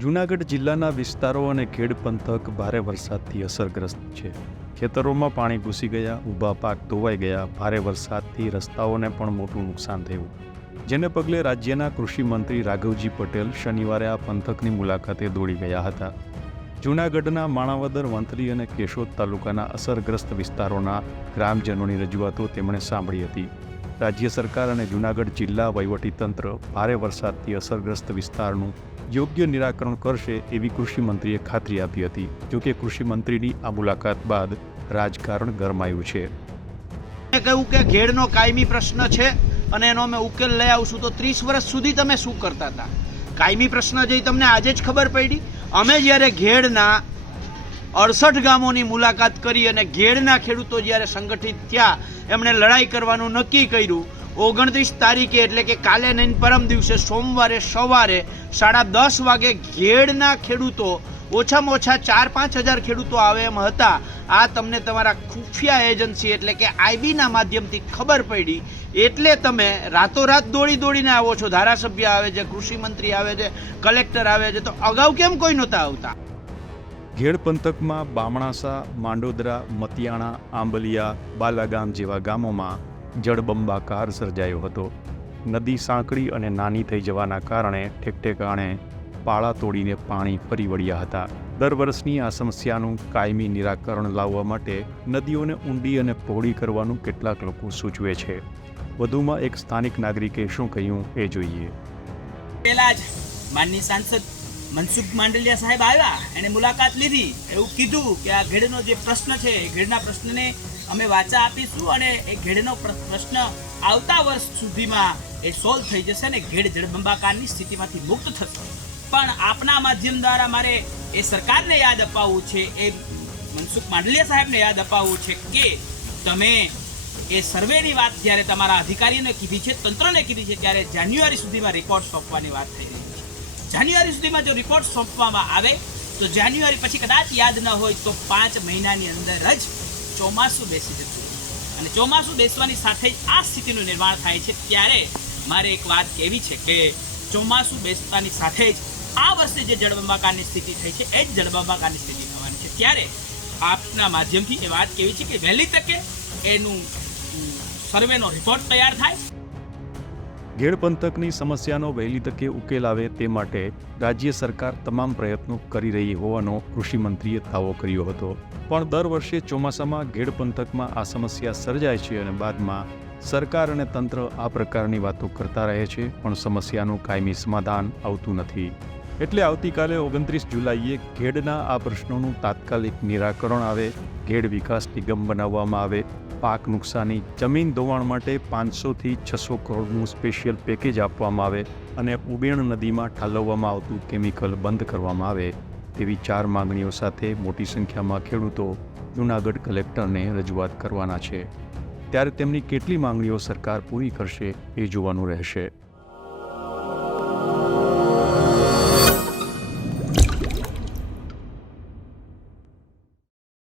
જૂનાગઢ જિલ્લાના વિસ્તારો અને ખેડ પંથક ભારે વરસાદથી અસરગ્રસ્ત છે. ખેતરોમાં પાણી ઘૂસી ગયા, ઊભા પાક ધોવાઈ ગયા, ભારે વરસાદથી રસ્તાઓને પણ મોટું નુકસાન થયું. જેને પગલે રાજ્યના કૃષિમંત્રી રાઘવજી પટેલ શનિવારે આ પંથકની મુલાકાતે દોડી ગયા હતા. જૂનાગઢના માણાવદર, વંથલી અને કેશોદ તાલુકાના અસરગ્રસ્ત વિસ્તારોના ગ્રામજનોની રજૂઆતો તેમણે સાંભળી હતી. રાજ્ય સરકાર અને જૂનાગઢ જિલ્લા વહીવટીતંત્ર ભારે વરસાદથી અસરગ્રસ્ત વિસ્તારનું યોગ્ય નિરાકરણ કરશે એવી કૃષિમંત્રીએ ખાતરી આપી હતી. જોકે કૃષિમંત્રીની આ મુલાકાત બાદ રાજકારણ ગરમાયું છે. કહ્યું કે ઘેડનો કાયમી પ્રશ્ન છે અને એનો અમે ઉકેલ લઈ આવશું. તો ત્રીસ વર્ષ સુધી તમે શું કરતા હતા? કાયમી પ્રશ્ન જે તમને આજે જ ખબર પડી. અમે જ્યારે ઘેડના અડસઠ ગામોની મુલાકાત કરી અને ઘેડના ખેડૂતો જ્યારે સંગઠિત થયા, એમણે લડાઈ કરવાનું નક્કી કર્યું ઓગણત્રીસ તારીખે, એટલે કે કાલે નહીં, પરમ દિવસે સોમવારે સવારે સાડા દસ વાગે ઘેડના ખેડૂતો ઓછામાં ઓછા ચાર પાંચ હજાર ખેડૂતો આવે એમ હતા. આ તમને તમારા ખુફિયા એજન્સી એટલે કે આઈબીના માધ્યમથી ખબર પડી. એટલે તમે રાતોરાત દોડી દોડીને આવો છો. ધારાસભ્ય આવે છે, કૃષિ મંત્રી આવે છે, કલેક્ટર આવે છે, તો અગાઉ કેમ કોઈ નહોતા આવતા? ઘેડ પંથકમાં બામણાસા, માંડોદરા, મતિયાણા, આંબલિયા, બાલાગામ જેવા ગામોમાં જળબંબાકાર સર્જાયો હતો. નદી સાંકડી અને નાની થઈ જવાના કારણે ઠેકઠેકાણે પાળા તોડીને પાણી ફરી વળ્યા હતા. દર વર્ષની આ સમસ્યાનું કાયમી નિરાકરણ લાવવા માટે નદીઓને ઊંડી અને પહોળી કરવાનું કેટલાક લોકો સૂચવે છે. વધુમાં એક સ્થાનિક નાગરિકે શું કહ્યું એ જોઈએ. પહેલા જ માનની સાંસદ મનસુખ માંડલિયા સાહેબ આવ્યા, એને મુલાકાત લીધી. એવું કીધું કે આ ઘેડનો જે પ્રશ્ન છે ઘેડના પ્રશ્નને અમે વાચા આપીશું અને એ ઘેડનો પ્ર- પ્રશ્ન આવતા વર્ષ સુધીમાં એ સોલ્વ થઈ જશે અને ઘેડ જળબંબાકારની સ્થિતિમાંથી મુક્ત થશે. પણ આપના માધ્યમ દ્વારા મારે એ સરકારને યાદ અપાવવું છે, એ મનસુખ માંડલિયા સાહેબને યાદ અપાવવું છે કે તમે એ સર્વેની વાત જ્યારે તમારા અધિકારીઓને કીધી છે, તંત્રને કીધી છે, ત્યારે જાન્યુઆરી સુધીમાં રેકોર્ડ સોંપવાની વાત થઈ રહી છે. જાન્યુઆરી સુધીમાં જો રિપોર્ટ સોંપવામાં આવે, તો જાન્યુઆરી પછી કદાચ યાદ ન હોય તો પાંચ મહિનાની અંદર જ ચોમાસું બેસી જતું અને ચોમાસું બેસવાની સાથે જ આ સ્થિતિનું નિર્માણ થાય છે. ત્યારે મારે એક વાત કહેવી છે કે ચોમાસું બેસતાની સાથે જ આ વર્ષે જે જળબંબાકારની સ્થિતિ થઈ છે, એ જ જળબંબાકારની સ્થિતિ થવાની છે. ત્યારે આપના માધ્યમથી એ વાત કેવી છે કે વહેલી તકે એનું સર્વેનો રિપોર્ટ તૈયાર થાય. ઘેડ પંથકની સમસ્યાનો વહેલી તકે ઉકેલ આવે તે માટે રાજ્ય સરકાર તમામ પ્રયત્નો કરી રહી હોવાનો કૃષિમંત્રીએ દાવો કર્યો હતો. પણ દર વર્ષે ચોમાસામાં ઘેડ પંથકમાં આ સમસ્યા સર્જાય છે અને બાદમાં સરકાર અને તંત્ર આ પ્રકારની વાતો કરતા રહે છે, પણ સમસ્યાનું કાયમી સમાધાન આવતું નથી. એટલે આવતીકાલે ઓગણત્રીસ જુલાઈએ ઘેડના આ પ્રશ્નોનું તાત્કાલિક નિરાકરણ આવે, ઘેડ વિકાસ નિગમ બનાવવામાં આવે પાક નુકસાની જમીન ધોવાણ માટે પાંચસોથી છસો કરોડનું સ્પેશિયલ પેકેજ આપવામાં આવે અને ઉબેણ નદીમાં ઠાલવવામાં આવતું કેમિકલ બંધ કરવામાં આવે તેવી ચાર માંગણીઓ સાથે મોટી સંખ્યામાં ખેડૂતો જૂનાગઢ કલેક્ટરને રજૂઆત કરવાના છે. ત્યારે તેમની કેટલી માંગણીઓ સરકાર પૂરી કરશે એ જોવાનું રહેશે.